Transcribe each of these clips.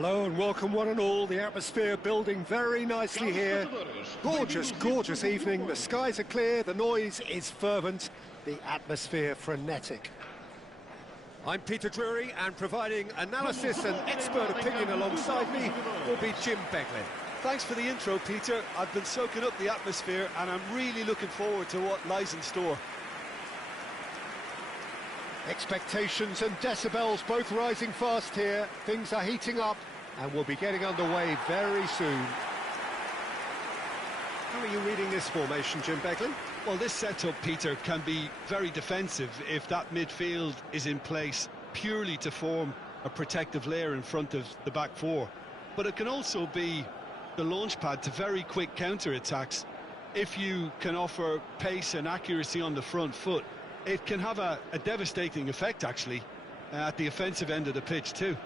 Hello and welcome one and all. The atmosphere building very nicely here. Gorgeous, gorgeous evening. The skies are clear, the noise is fervent, the atmosphere frenetic. I'm Peter Drury, and providing analysis and expert opinion alongside me will be Jim Beglin. Thanks for the intro, Peter. I've been soaking up the atmosphere and I'm really looking forward to what lies in store. Expectations and decibels both rising fast here. Things are heating up and we'll be getting underway very soon. How are you reading this formation, Jim Beglin? Well, this setup, Peter, can be very defensive if that midfield is in place purely to form a protective layer in front of the back four. But it can also be the launch pad to very quick counter-attacks. If you can offer pace and accuracy on the front foot, it can have a devastating effect, actually, at the offensive end of the pitch, too.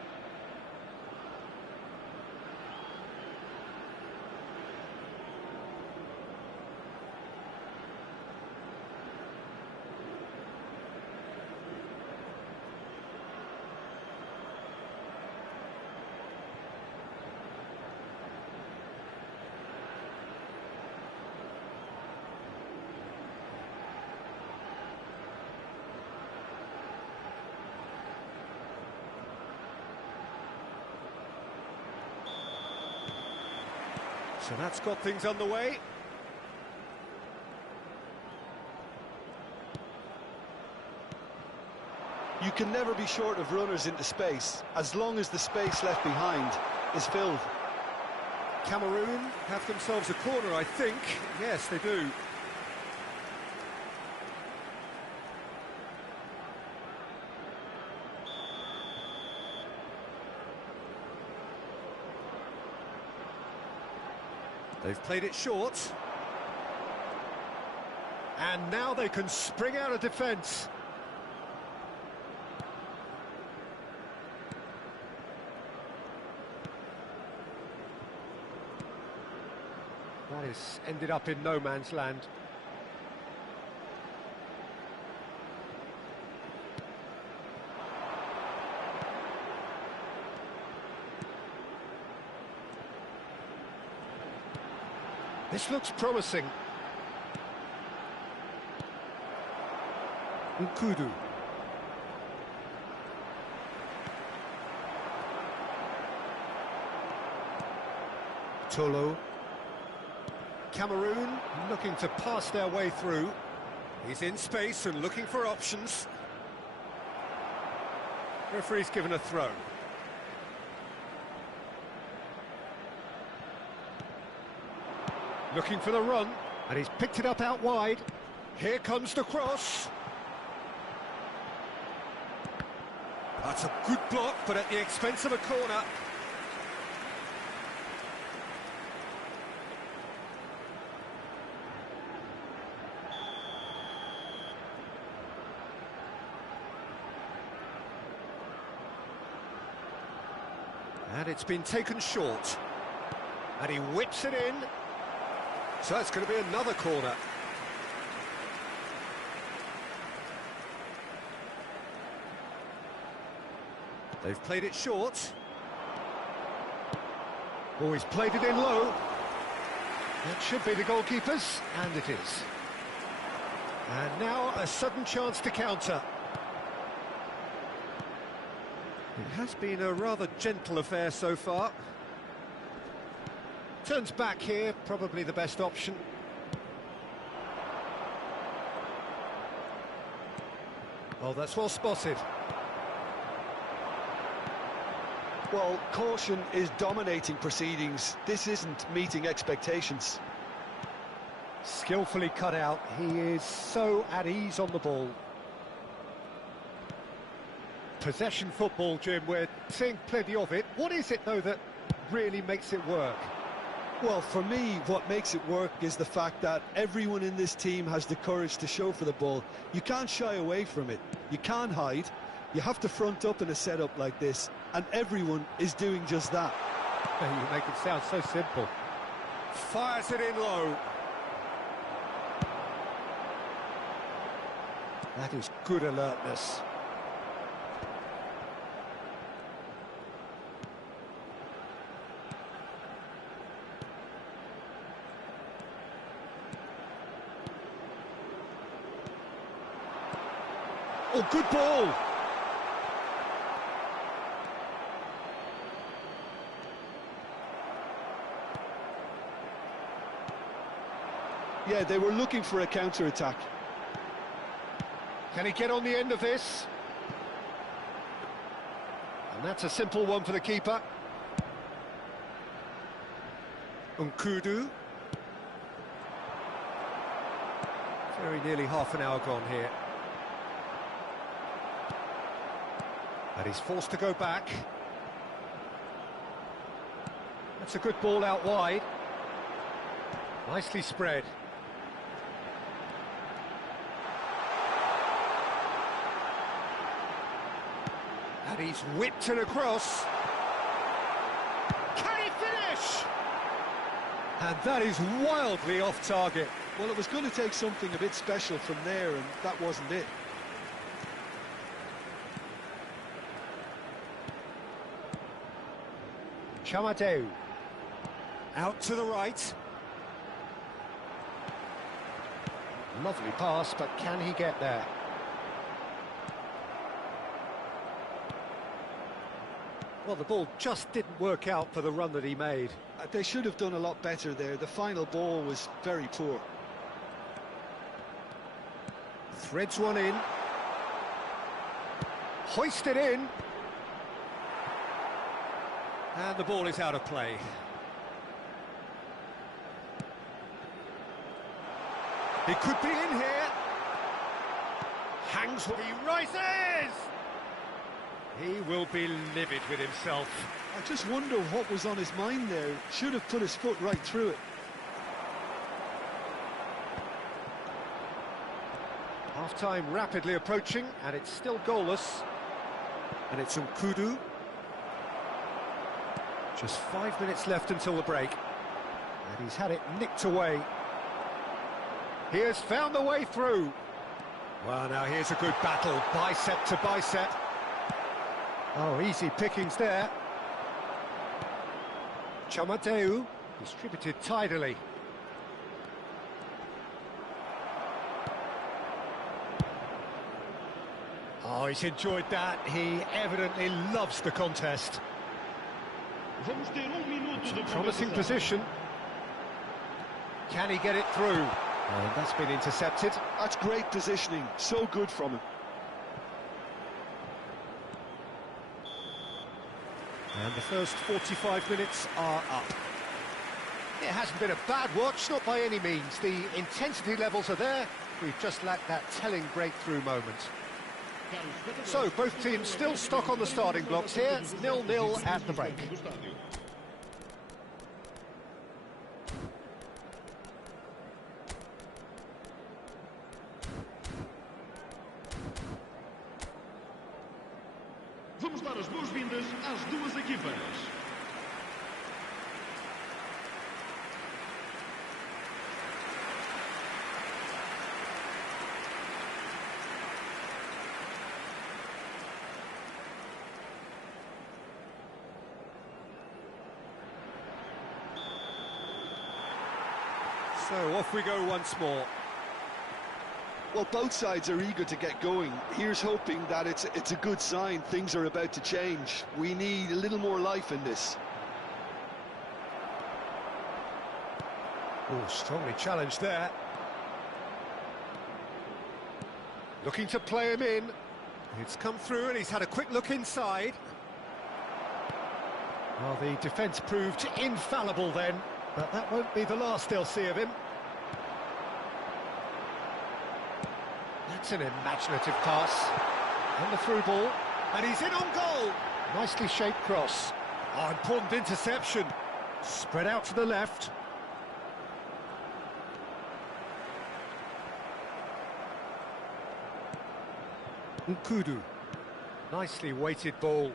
So that's got things underway. You can never be short of runners into space, as long as the space left behind is filled. Cameroun have themselves a corner, I think. Yes, they do. They've played it short. And now they can spring out of defence. That has ended up in no man's land. This looks promising. Nkudu. Tolo. Cameroun looking to pass their way through. He's in space and looking for options. Referee's given a throw. Looking for the run, and he's picked it up out wide. Here comes the cross. That's a good block, but at the expense of a corner. And it's been taken short. And he whips it in. So it's going to be another corner. They've played it short. Oh, he's played it in low. That should be the goalkeeper's, and it is. And now a sudden chance to counter. It has been a rather gentle affair so far. Turns back here, probably the best option. Oh, that's well spotted. Well, caution is dominating proceedings. This isn't meeting expectations. Skillfully cut out. He is so at ease on the ball. Possession football, Jim, we're seeing plenty of it. What is it, though, that really makes it work? Well, for me, what makes it work is the fact that everyone in this team has the courage to show for the ball. You can't shy away from it. You can't hide. You have to front up in a setup like this, and everyone is doing just that. You make it sound so simple. Fires it in low. That is good alertness. Oh, good ball! Yeah, they were looking for a counter-attack. Can he get on the end of this? And that's a simple one for the keeper. Nkudu. Very nearly half an hour gone here. And he's forced to go back. That's a good ball out wide. Nicely spread. And he's whipped it across. Can he finish? And that is wildly off target. Well, it was going to take something a bit special from there, and that wasn't it. Chamadeu. Out to the right. Lovely pass, but can he get there? Well, the ball just didn't work out for the run that he made. They should have done a lot better there. The final ball was very poor. Threads one in. Hoisted in. And the ball is out of play. He could be in here. Hangs what he rises. He will be livid with himself. I just wonder what was on his mind there. Should have put his foot right through it. Half-time rapidly approaching, and it's still goalless. And it's Nkudu. Just 5 minutes left until the break. And he's had it nicked away. He has found the way through. Well, now here's a good battle, bicep to bicep. Oh, easy pickings there. Chamadeu distributed tidily. Oh, he's enjoyed that. He evidently loves the contest. It's a promising position. Can he get it through? Oh, that's been intercepted. That's great positioning. So good from him. And the first 45 minutes are up. It hasn't been a bad watch, not by any means. The intensity levels are there. We've just lacked that telling breakthrough moment. So, both teams still stuck on the starting blocks here. 0-0 at the break. Vamos dar as boas-vindas às duas equipas. So off we go once more. Well, both sides are eager to get going. Here's hoping that it's a good sign. Things are about to change. We need a little more life in this. Oh, strongly challenged there. Looking to play him in. It's come through and he's had a quick look inside. Well, the defence proved infallible then, but that won't be the last they'll see of him. That's an imaginative pass. And the through ball. And he's in on goal. Nicely shaped cross. Oh, important interception. Spread out to the left. Nkudu. Nicely weighted ball.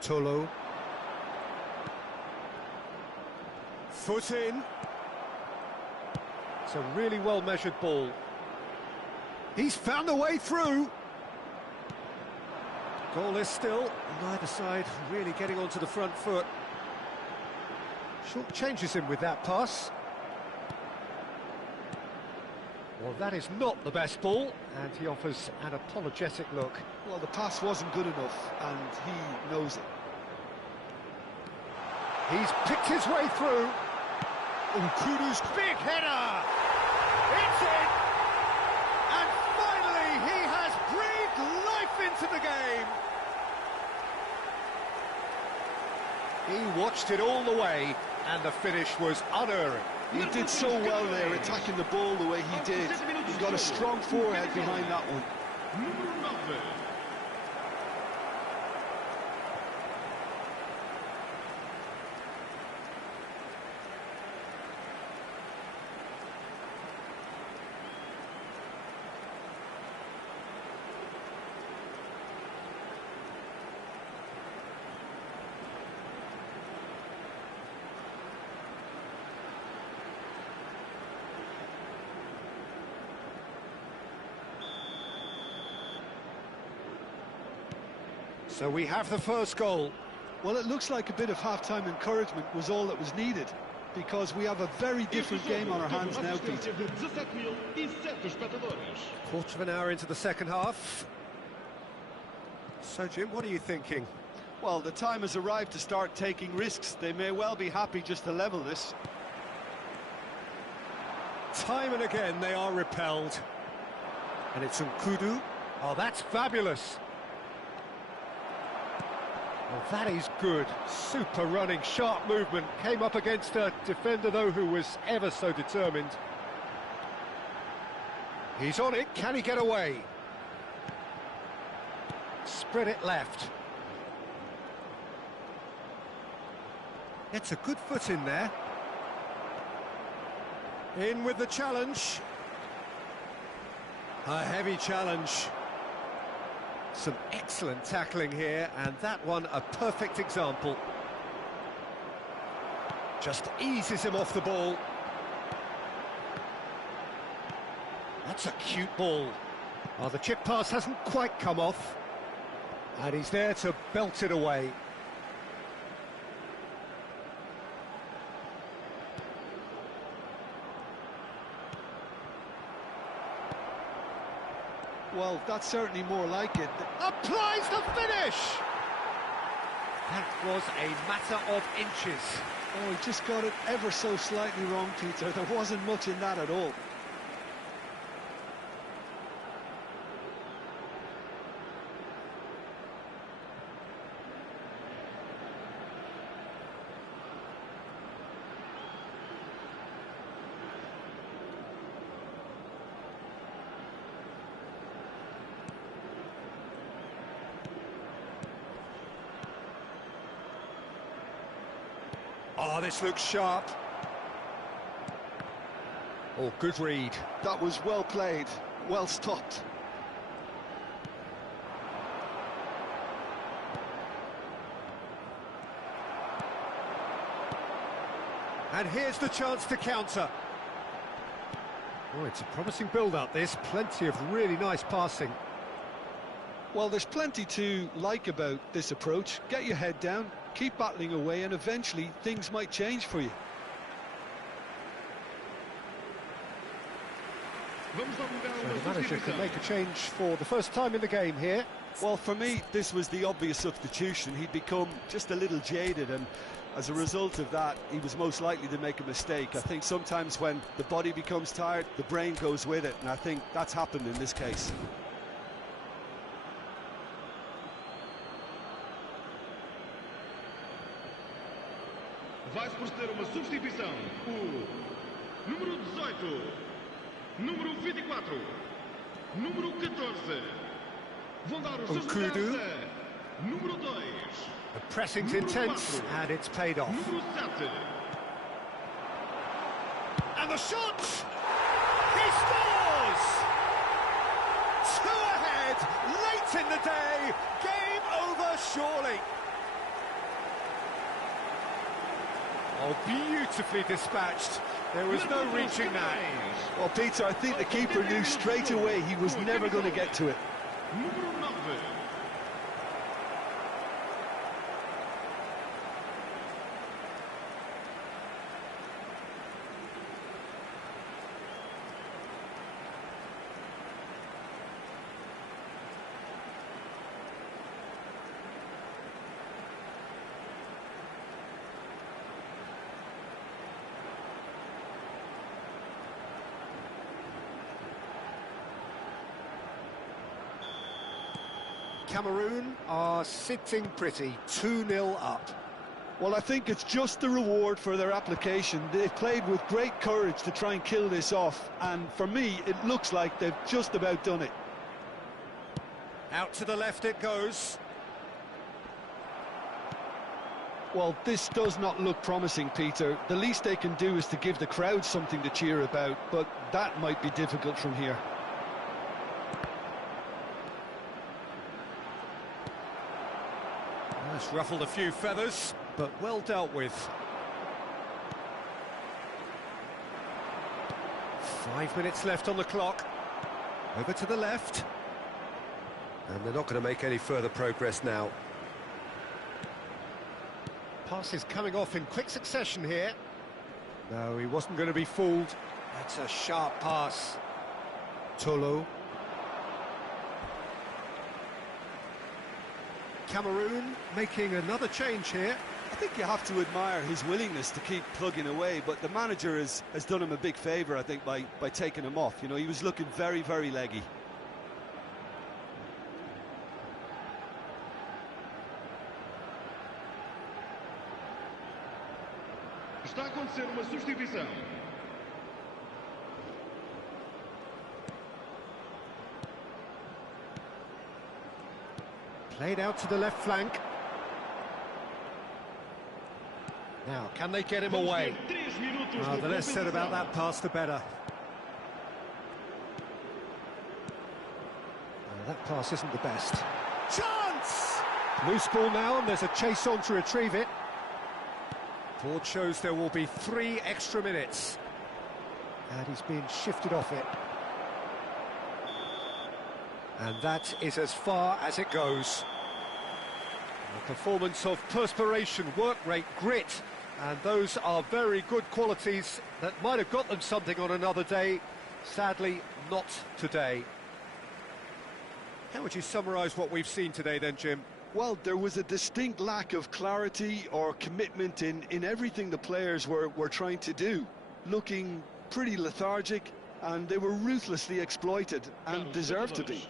Tolo. Foot in. It's a really well-measured ball. He's found a way through. Goalless still. Neither side really getting onto the front foot. Short changes him with that pass. Well, that is not the best ball, and he offers an apologetic look. Well, the pass wasn't good enough, and he knows it. He's picked his way through. Nkudu's big header! It's in! And finally, he has breathed life into the game! He watched it all the way, and the finish was unerring. He did so well there, attacking the ball the way he did. He got a strong forehead behind that one. So we have the first goal. Well, it looks like a bit of half-time encouragement was all that was needed, because we have a very different game on our hands now, Peter. Quarter of an hour into the second half. So, Jim, what are you thinking? Well, the time has arrived to start taking risks. They may well be happy just to level this. Time and again they are repelled. And it's Nkudu. Oh, that's fabulous. Well, that is good. Super running, sharp movement. Came up against a defender, though, who was ever so determined. He's on it. Can he get away? Spread it left. Gets a good foot in there. In with the challenge. A heavy challenge. Some excellent tackling here, and that one a perfect example. Just eases him off the ball. That's a cute ball. Oh, the chip pass hasn't quite come off. And he's there to belt it away. Well, that's certainly more like it. Applies the finish! That was a matter of inches. Oh, he just got it ever so slightly wrong, Peter. There wasn't much in that at all. Oh, this looks sharp. Oh, good read. That was well played, well stopped. And here's the chance to counter. Oh, it's a promising build-up, this. Plenty of really nice passing. Well, there's plenty to like about this approach. Get your head down, keep battling away, and eventually things might change for you. So the manager can make a change for the first time in the game here. Well, for me, this was the obvious substitution. He'd become just a little jaded, and as a result of that, he was most likely to make a mistake. I think sometimes when the body becomes tired, the brain goes with it, and I think that's happened in this case. Vai-se proceder uma substituição. O número 18, número 24, número 14. Vão dar os seus Nkudu. número 2. The pressing's intense, and it's paid off. Número 7. And the shot! He scores! 2 ahead, late in the day. Game over, surely. Oh, beautifully dispatched. There was no reaching that. Well, Peter, I think the keeper knew straight away he was never going to get to it. Número 9. Cameroon are sitting pretty, 2-0 up. Well, I think it's just the reward for their application. They've played with great courage to try and kill this off, and for me, it looks like they've just about done it. Out to the left it goes. Well, this does not look promising, Peter. The least they can do is to give the crowd something to cheer about, but that might be difficult from here. That's ruffled a few feathers, but well dealt with. 5 minutes left on the clock. Over to the left. And they're not going to make any further progress now. Pass is coming off in quick succession here. No, he wasn't going to be fooled. That's a sharp pass. Tolo. Cameroon making another change here. I think you have to admire his willingness to keep plugging away, but the manager has done him a big favour, I think, by taking him off. You know, he was looking very, very leggy. Está a acontecer uma substituição. Played out to the left flank. Now, can they get him away? The less said about that pass, the better. That pass isn't the best. Chance! Loose ball now, and there's a chase on to retrieve it. Board shows there will be 3 extra minutes. And he's being shifted off it. And that is as far as it goes. A performance of perspiration, work rate, grit, and those are very good qualities that might have got them something on another day. Sadly, not today. How would you summarise what we've seen today then, Jim? Well, there was a distinct lack of clarity or commitment in everything the players were trying to do. Looking pretty lethargic, and they were ruthlessly exploited and deserved to be.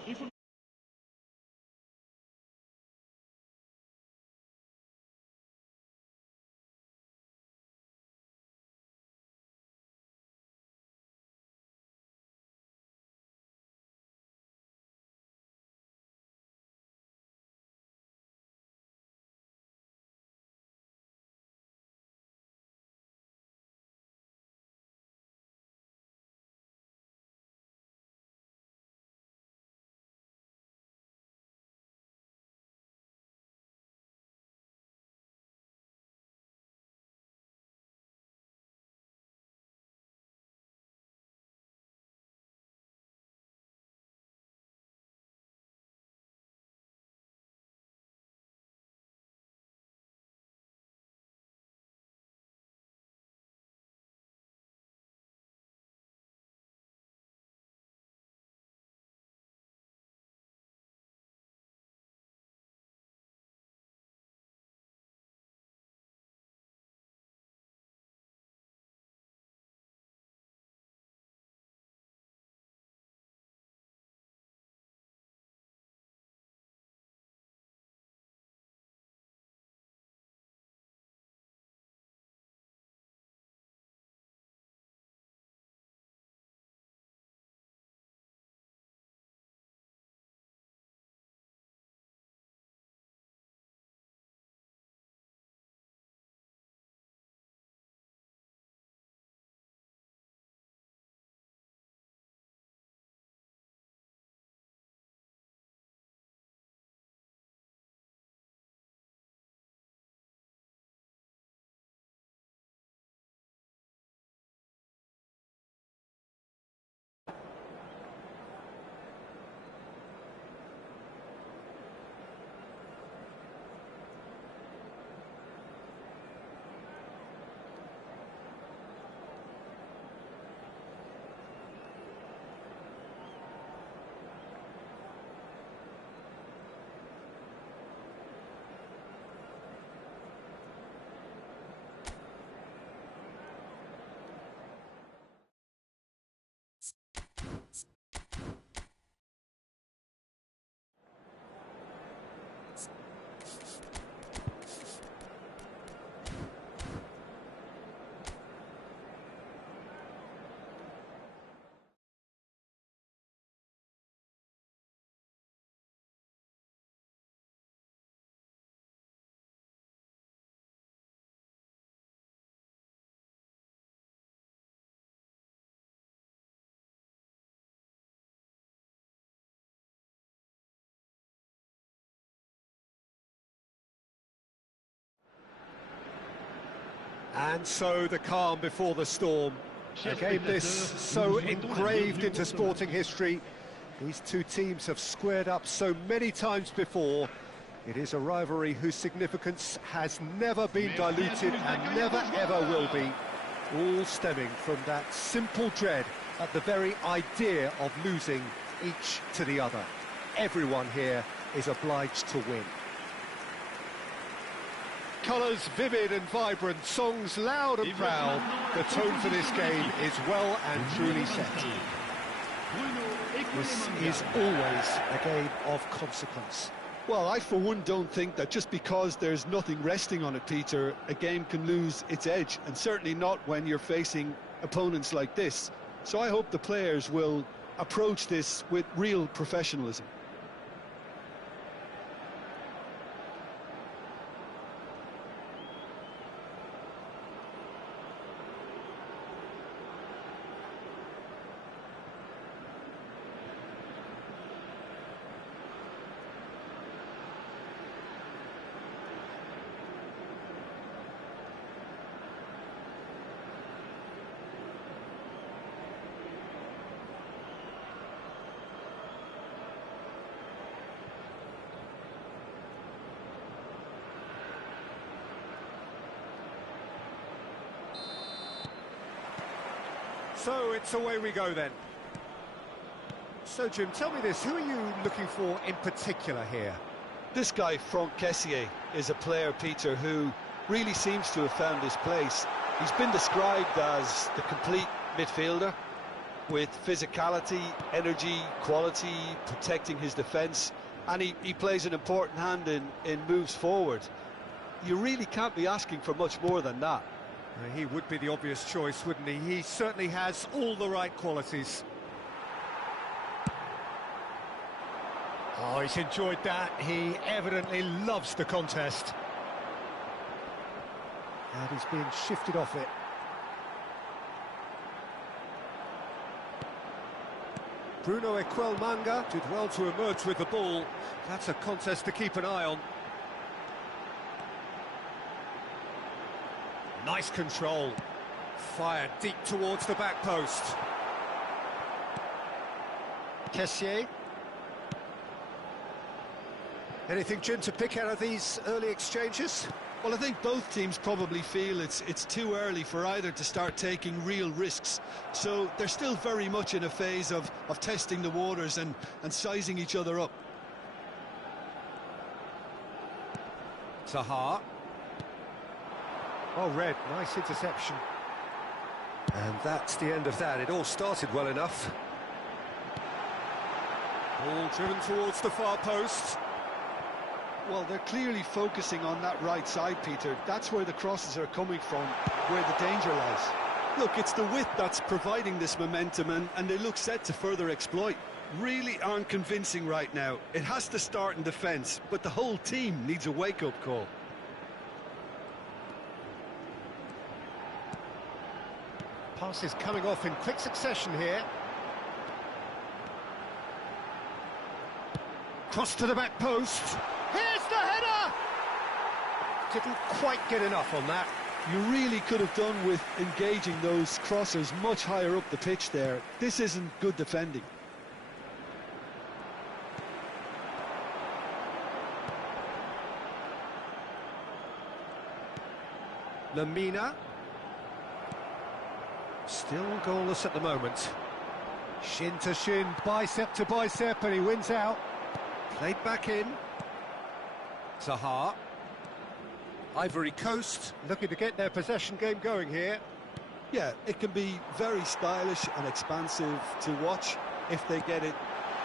And so the calm before the storm. A game this so engraved into sporting history. These two teams have squared up so many times before. It is a rivalry whose significance has never been diluted and never ever will be. All stemming from that simple dread at the very idea of losing each to the other. Everyone here is obliged to win. Colours vivid and vibrant, songs loud and proud. The tone for this game is well and truly set. This is always a game of consequence. Well, I for one don't think that just because there's nothing resting on it, Peter, a game can lose its edge, and certainly not when you're facing opponents like this. So I hope the players will approach this with real professionalism. So it's away we go then. So Jim, tell me this, who are you looking for in particular here? This guy, Franck Kessié, is a player, Peter, who really seems to have found his place. He's been described as the complete midfielder, with physicality, energy, quality, protecting his defence, and he plays an important hand in moves forward. You really can't be asking for much more than that. He would be the obvious choice, wouldn't he? He certainly has all the right qualities. Oh, he's enjoyed that. He evidently loves the contest. And he's being shifted off it. Bruno Equelmanga did well to emerge with the ball. That's a contest to keep an eye on. Nice control. Fired deep towards the back post. Kessié. Anything, Jim, to pick out of these early exchanges? Well, I think both teams probably feel it's too early for either to start taking real risks. So they're still very much in a phase of testing the waters and sizing each other up. Zaha. Well read, nice interception. And that's the end of that. It all started well enough. Ball driven towards the far post. Well, they're clearly focusing on that right side, Peter. That's where the crosses are coming from, where the danger lies. Look, it's the width that's providing this momentum, and they look set to further exploit. Really aren't convincing right now. It has to start in defence, but the whole team needs a wake-up call. Passes coming off in quick succession here. Cross to the back post. Here's the header! Didn't quite get enough on that. You really could have done with engaging those crossers much higher up the pitch there. This isn't good defending. Lamina. Still goalless at the moment. Shin to shin, bicep to bicep, and he wins out. Played back in. Zaha. Ivory Coast looking to get their possession game going here. Yeah, it can be very stylish and expansive to watch if they get it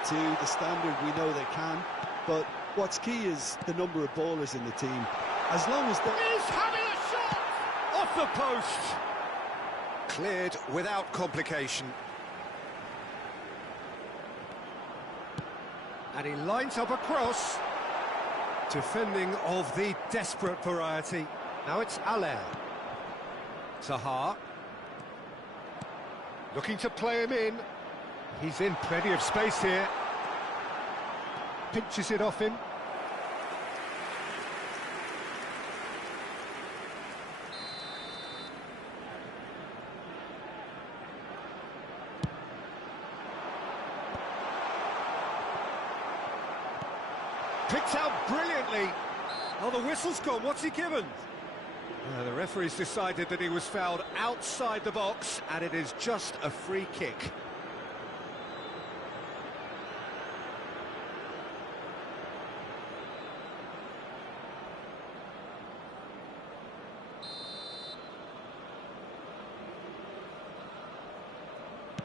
to the standard we know they can. But what's key is the number of ballers in the team. As long as He's having a shot! Off the post! Cleared without complication. And he lines up a cross. Defending of the desperate variety. Now it's Allaire. Zaha. Looking to play him in. He's in plenty of space here. Pinches it off him. Picked out brilliantly. Oh, the whistle's gone. What's he given? The referee's decided that he was fouled outside the box, and it is just a free kick.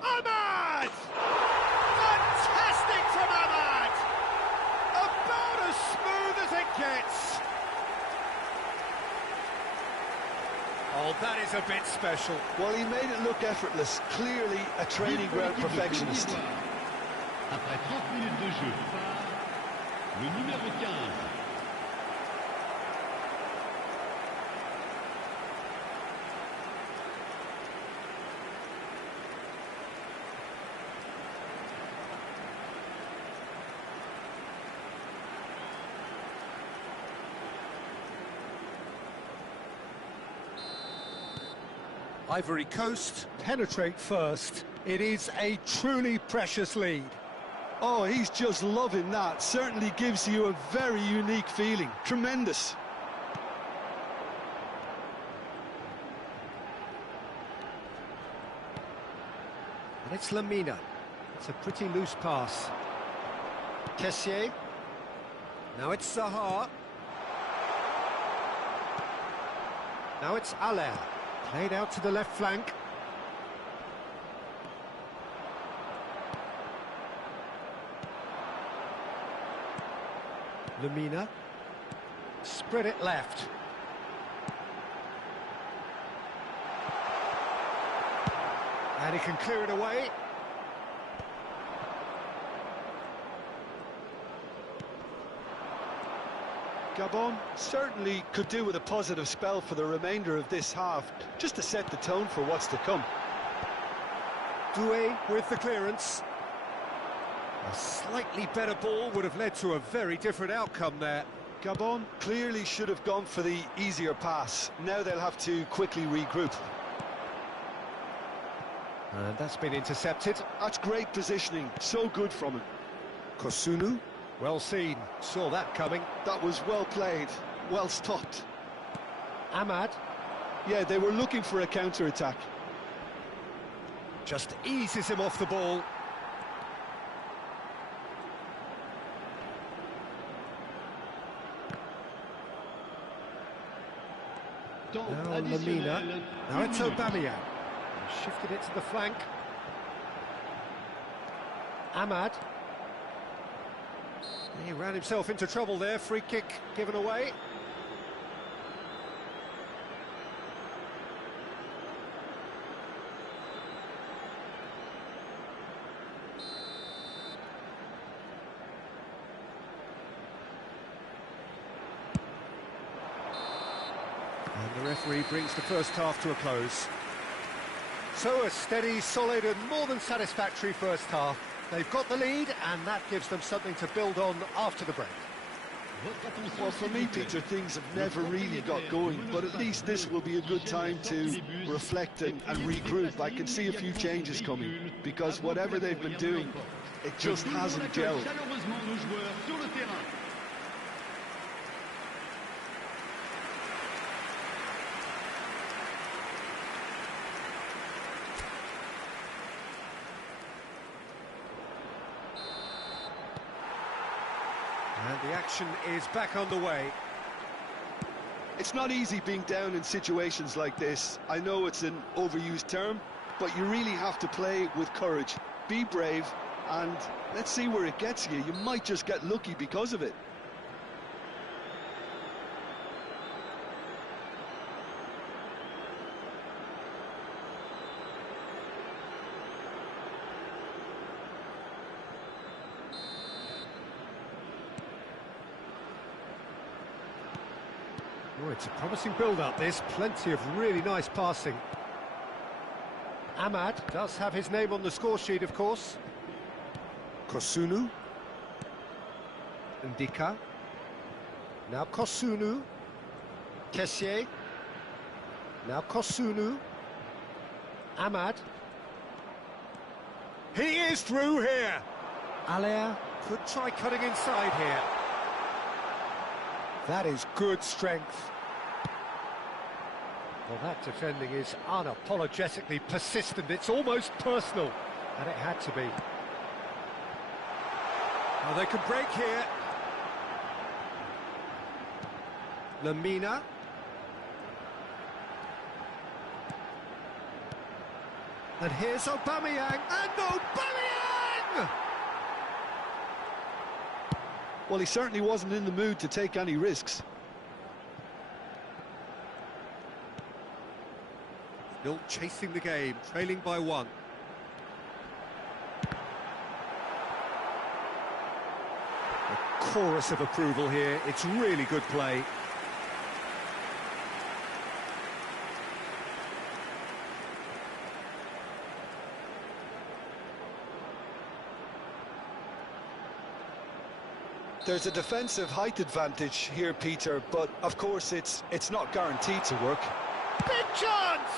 Ahmad! Fantastic from Ahmad! About as smooth as it gets. Oh, that is a bit special. Well, he made it look effortless. Clearly a training ground perfectionist. Après 30 minutes de jeu, le numéro 15. Ivory Coast penetrate first. It is a truly precious lead. Oh, he's just loving that. Certainly gives you a very unique feeling. Tremendous. And it's Lamina. It's a pretty loose pass. Kessié. Now it's Zaha. Now it's Allaire. Played out to the left flank. Lamina. Spread it left. And he can clear it away. Gabon certainly could do with a positive spell for the remainder of this half, just to set the tone for what's to come. Doué with the clearance. A slightly better ball would have led to a very different outcome there. Gabon clearly should have gone for the easier pass. Now they'll have to quickly regroup. And that's been intercepted. That's great positioning, so good from him. Kosunu, well seen, saw that coming. That was well played, well stopped. Ahmad. Yeah, they were looking for a counter-attack. Just eases him off the ball. Now Lamina. Now it's Aubameyang. Shifted it to the flank. Ahmad. He ran himself into trouble there. Free kick given away. And the referee brings the first half to a close. So a steady, solid and more than satisfactory first half. They've got the lead and that gives them something to build on after the break. Well, for me, Peter, things have never really got going, but at least this will be a good time to reflect and regroup. I can see a few changes coming, because whatever they've been doing, it just hasn't gelled. And the action is back underway. It's not easy being down in situations like this. I know it's an overused term, but you really have to play with courage. Be brave, and let's see where it gets you. You might just get lucky because of it. Oh, it's a promising build-up, this. Plenty of really nice passing. Ahmad does have his name on the score sheet, of course. Kosunu. Ndika. Now Kosunu. Kessié. Now Kosunu. Ahmad. He is through here. Allaire could try cutting inside here. That is good strength. Well, that defending is unapologetically persistent. It's almost personal, and it had to be. Oh, they could break here. Lamina. And here's Aubameyang, and Aubameyang! Well, he certainly wasn't in the mood to take any risks. Still chasing the game, trailing by 1. A chorus of approval here. It's really good play. There's a defensive height advantage here, Peter, but of course it's not guaranteed to work. Big chance!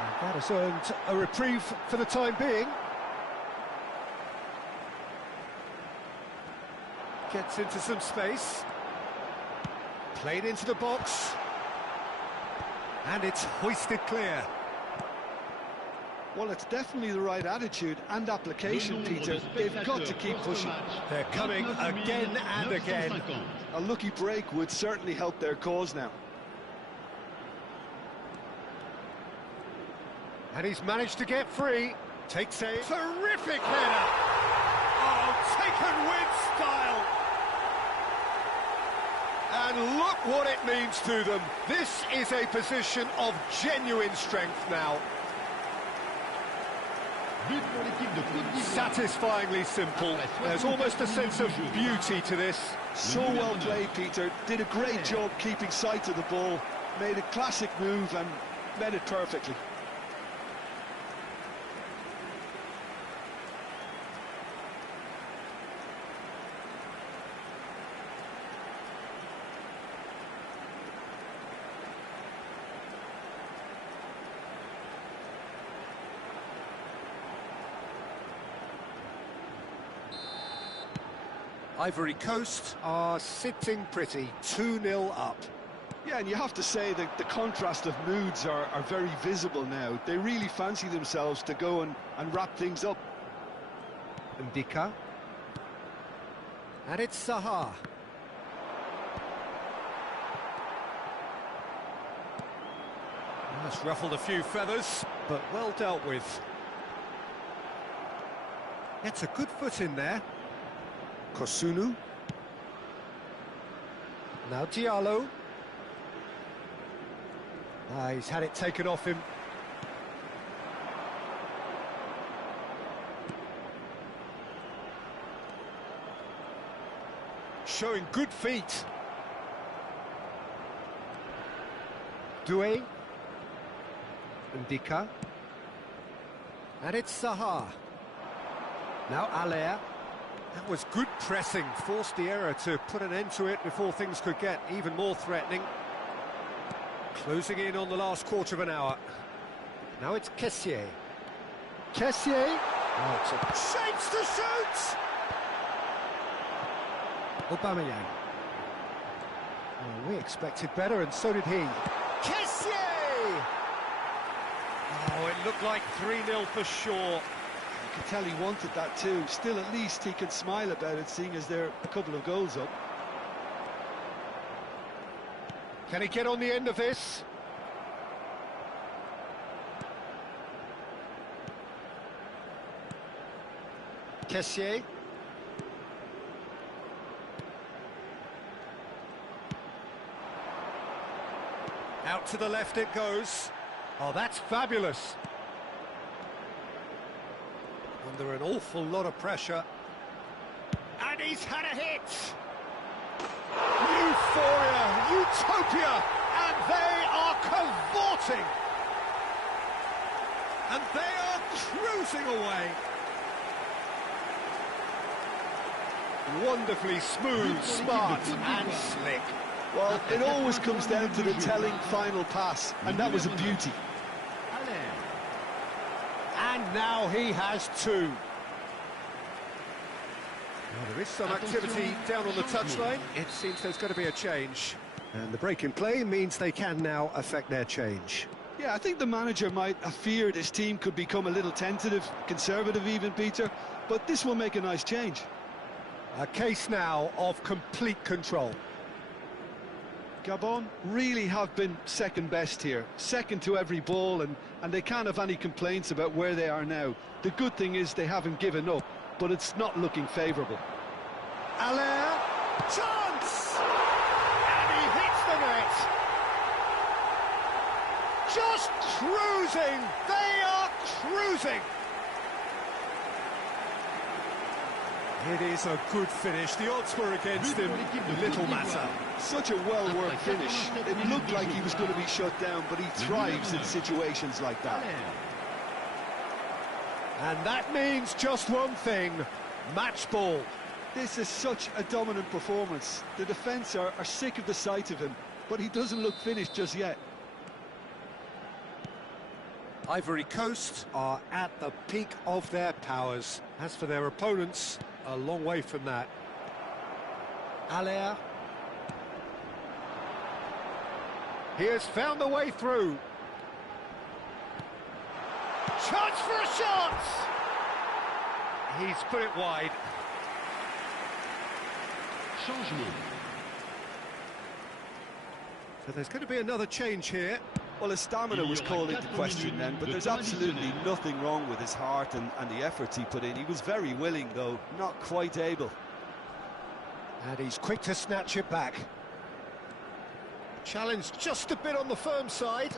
And that has earned a reprieve for the time being. Gets into some space. Played into the box. And it's hoisted clear. Well, it's definitely the right attitude and application, Peter. They've got to keep pushing. They're coming again and again. A lucky break would certainly help their cause now. And he's managed to get free. Takes a terrific header. Oh, taken with style. And look what it means to them. This is a position of genuine strength now. Satisfyingly simple. There's almost a sense of beauty to this. So well played, Peter. Did a great job keeping sight of the ball. Made a classic move and met it perfectly. Ivory Coast are sitting pretty, 2-0 up. Yeah, and you have to say that the contrast of moods are very visible now. They really fancy themselves to go and wrap things up. Ndika. And it's Sahar. That's ruffled a few feathers, but well dealt with. Gets a good foot in there. Kosunu. Now Diallo. He's had it taken off him. Showing good feet. Doué. Ndika. And it's Sahar. Now Allaire. That was good pressing, forced the error to put an end to it before things could get even more threatening. Closing in on the last quarter of an hour. Now it's Kessié. Kessié. Oh, it's a shapes to shoot! Aubameyang. Oh, we expected better, and so did he. Kessié! Oh, it looked like 3-0 for sure. You can tell he wanted that too. Still, at least he can smile about it, seeing as they're a couple of goals up. Can he get on the end of this? Kessié. Out to the left it goes. Oh, that's fabulous. Under an awful lot of pressure. And he's had a hit! Euphoria, utopia, and they are cavorting! And they are cruising away! Wonderfully smooth, smart and slick. Well, it always comes down to the telling final pass, and that was a beauty. And now he has two. Well, there is some activity down on the touchline. It seems there's going to be a change. And the break in play means they can now affect their change. Yeah, I think the manager might have feared his team could become a little tentative, conservative even, Peter, but this will make a nice change. A case now of complete control. Gabon really have been second best here, second to every ball, and they can't have any complaints about where they are now. The good thing is they haven't given up, but it's not looking favourable. Allaire, chance! And he hits the net! Just cruising! They are cruising! It is a good finish. The odds were against him. Little matter. Such a well-worked finish. It looked like he was going to be shut down, but he thrives in situations like that. And that means just one thing. Match ball. This is such a dominant performance. The defence are sick of the sight of him, but he doesn't look finished just yet. Ivory Coast are at the peak of their powers. As for their opponents, a long way from that. Allaire. He has found the way through. Chance for a shot! He's put it wide. Changement. So there's going to be another change here. Well, his stamina was called into question then, but there's absolutely nothing wrong with his heart and the efforts he put in. He was very willing, though, not quite able. And he's quick to snatch it back. Challenge just a bit on the firm side.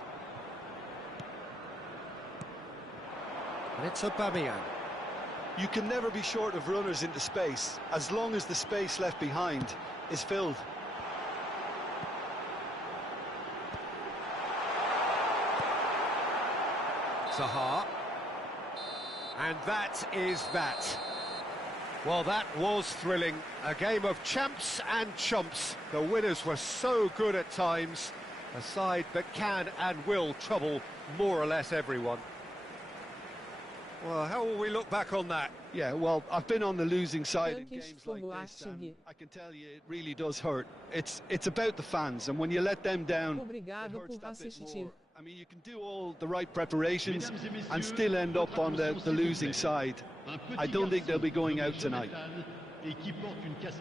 And it's Aubameyang. You can never be short of runners into space, as long as the space left behind is filled. Zaha. And that is that. Well, that was thrilling. A game of champs and chumps. The winners were so good at times. A side that can and will trouble more or less everyone. Well, how will we look back on that? Yeah, well, I've been on the losing side in games like this, and I can tell you it really does hurt. It's about the fans, and when you let them down, it hurts that bit more. I mean, you can do all the right preparations and still end up on the losing side. I don't think they'll be going out tonight.